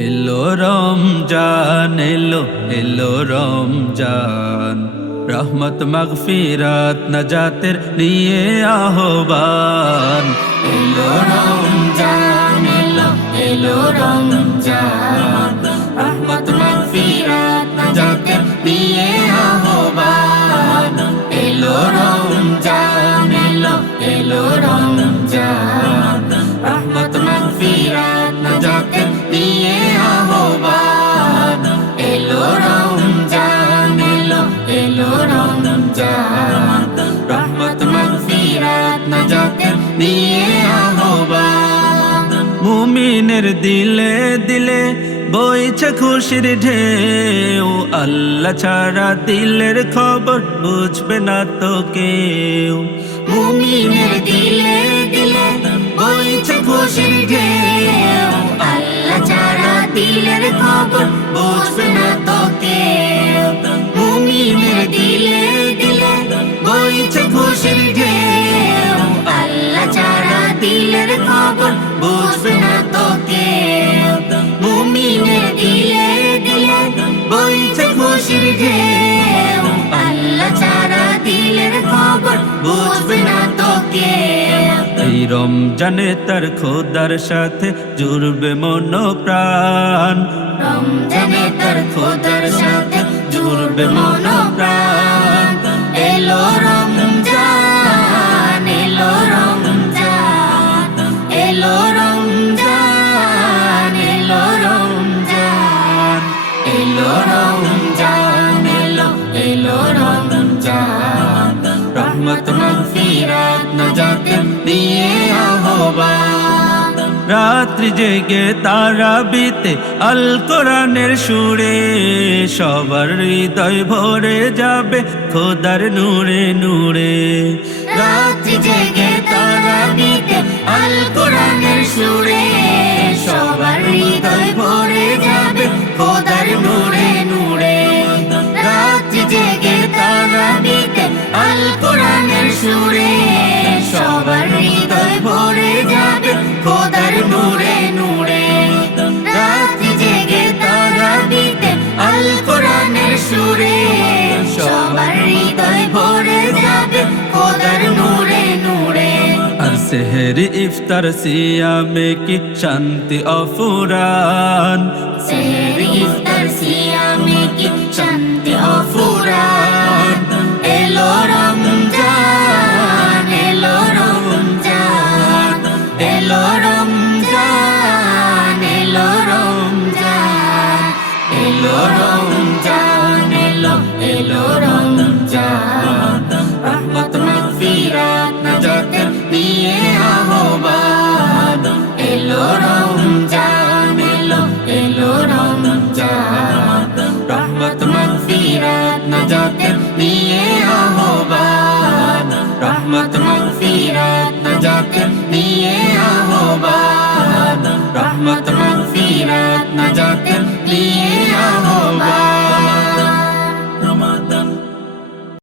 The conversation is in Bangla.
এলো রমজান এলো এলো রমজান, রহমত মাগফিরাত নাজাতের নিয়ে আহ্বান। এলো রমজান এলো এলো রমজান, রহমত মাগফিরাত নাজাতের নিয়ে আহ্বান। এলো রমজান এলো এলো রমজান, রহমত মাগফিরাত নাজাতের নিয়ে আহ্বান। এলো রমজান এলো এলো রমজান, রহমত মাগফিরাত নাজাতের নিয়ে আহ্বান। মুমিনের দিলে দিলে বইছে খুশির ঢেউ, আল্লাহ ছাড়া দিলের খবর বুঝবে না তো কেউ। মুমিনের দিলে দিলে বইছে খুশির ঢেউ, আল্লাহ ছাড়া দিলের খবর বুঝবে না তো কেউ। মুমিনের দিলে দিলে বইছে খুশির ঢেউ, আল্লাহ ছাড়া দিলের খবর বুঝবে না তো কেউ। মুমিনের দিলে দিলে বইছে খুশির ঢেউ, আল্লাহ ছাড়া দিলের খবর বুঝবে না তো কেউ। এই রমজানে তার খোদার সাথে জুড়বে মন প্রাণ, রমজানে তার খোদার সাথে জুড়বে মন প্রাণ। এলো রমজান এলো রমজান, এলো রমজান এলো রমজান, এলো রমজান এলো এলো রমজান, রহমত মাগফিরাত নাজাতের নিয়ে আহ্বান। রাত্রি জেগে তারাবিতে আল কোরআনের সুরে, সবার হৃদয় ভরে যাবে খোদার নূরে নূরে। রাত্রি জেগে তারাবিতে আল কোরআনের সুরে, সবার হৃদয় ভরে যাবে খোদার নূরে নূরে। রাত্রি জেগে তারাবিতে আল কোরআনের সুরে, সবার হৃদয় ভরে যাবে খোদার নূরে নূরে। রাত্রি জেগে তারাবিতে আল কোরআনের সুরে, সবার হৃদয় ভরে যাবে খোদার নূরে নূরে। আর সেহরি ইফতার সিয়ামে কি শান্তি অফুরান, সেহরি ইফতার সিয়ামে কি শান্তি অফুরান। এলো রমজান এলো রমজান, এলো রমজান এলো রমজান, এলো রমজান এলো এলো রমজান, রহমত মাগফিরাত নাজাতের নিয়ে আহ্বান। এলো রমজান এলো এলো রমজান, রহমত মাগফিরাত নাজাতের নিয়ে আহ্বান। রহমত মাগফিরাত নাজাতের নিয়ে আহ্বান, রহমত মাগফিরাত নাজাতের নিয়ে আহ্বান।